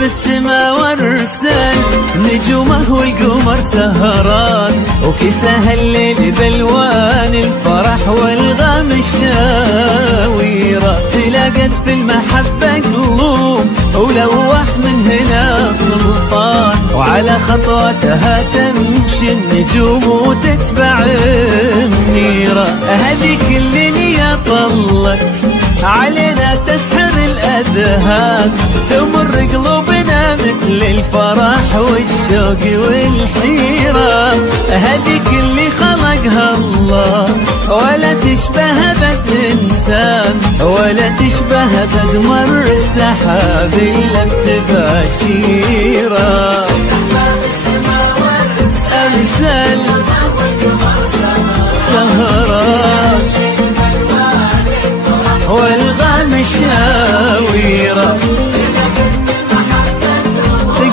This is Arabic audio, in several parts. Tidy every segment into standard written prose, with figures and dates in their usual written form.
بالسما والرسال نجومه والقمر سهران، وكساها الليل بالوان الفرح والغام الشاويرة. تلاقت في المحبة قلوب ولوح من هنا سلطان، وعلى خطواتها تمشي النجوم وتتبع النيرة. هذيك الليلة طلت علينا تسحر الأذهان، تمر قلوبنا مثل الفرح والشوق والحيرة. هذيك اللي خلقها الله ولا تشبه بد إنسان، ولا تشبه بد مر السحاب إلا بتباشيرة. أمثال سهران والغام الشاويرة،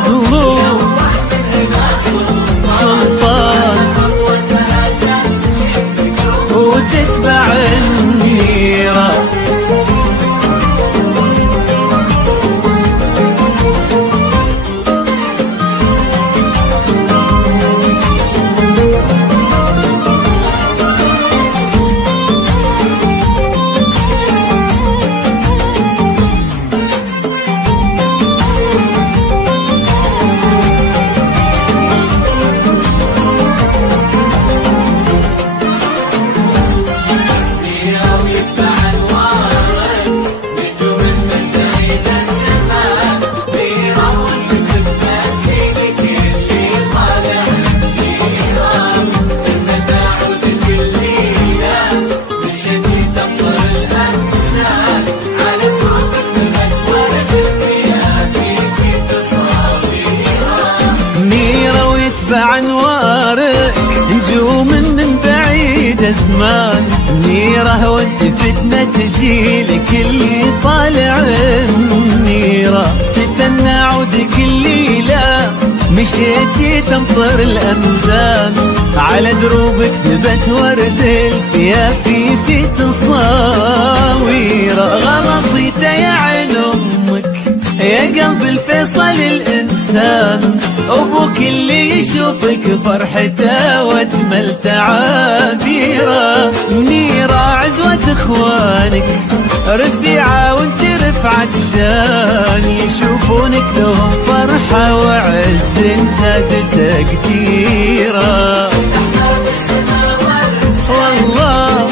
قلوب سلطان وتتبع النيرة. بعنوارك نجوم من بعيد زمان، نيرة وانت فتنة تجيلك اللي طالع النيرة. تتنى عودك الليلة مشيتي تمطر الأمزان، على دروبك ذبت ورد الفيافي في تصاويرة. غلصيت يا عين أمك يا قلب الفيصل الإنسان، أبوك اللي يشوفك فرحته واجمل تعابيره. منيرة عزوة إخوانك رفيعة وانت رفعت شان، يشوفونك لهم فرحة وعز زاد تقديره. والله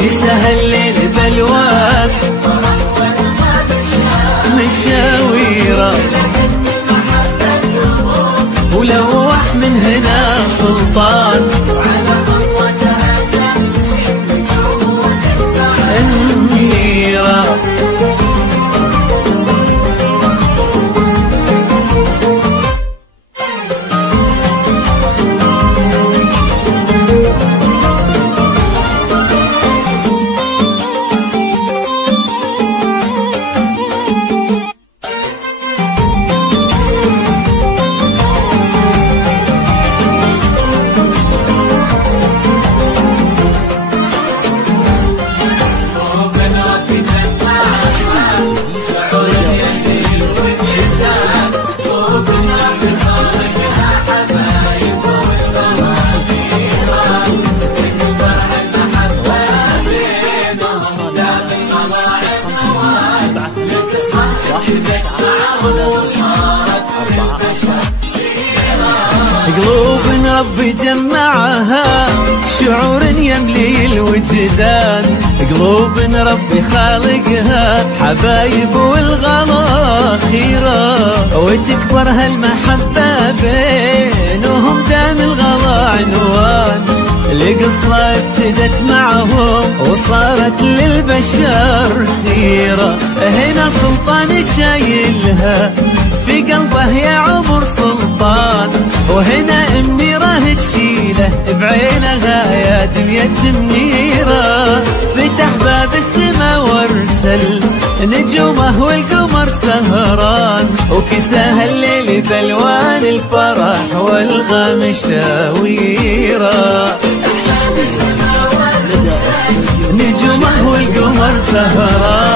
يسهل الليل بالوان مشاويرة، ولوح من هنا سلطان النيرة. قلوب ربي جمعها شعور يملي الوجدان، قلوب من ربي خالقها حبايب والغلا خيرة، وتكبر هالمحبة بينهم دام الغلا عنوان لقصة ابتدت معهم وصارت للبشر سيرة. هنا سلطان شايلها في قلبه يا عمر سلطان، وهنا منيرة تشيله بعينها يا دنيا تمنيرة. فتح باب السما وارسل نجومه والقمر سهران، وكساها الليل بالوان الفرح والغام الشاويرة. نجومه والقمر سهران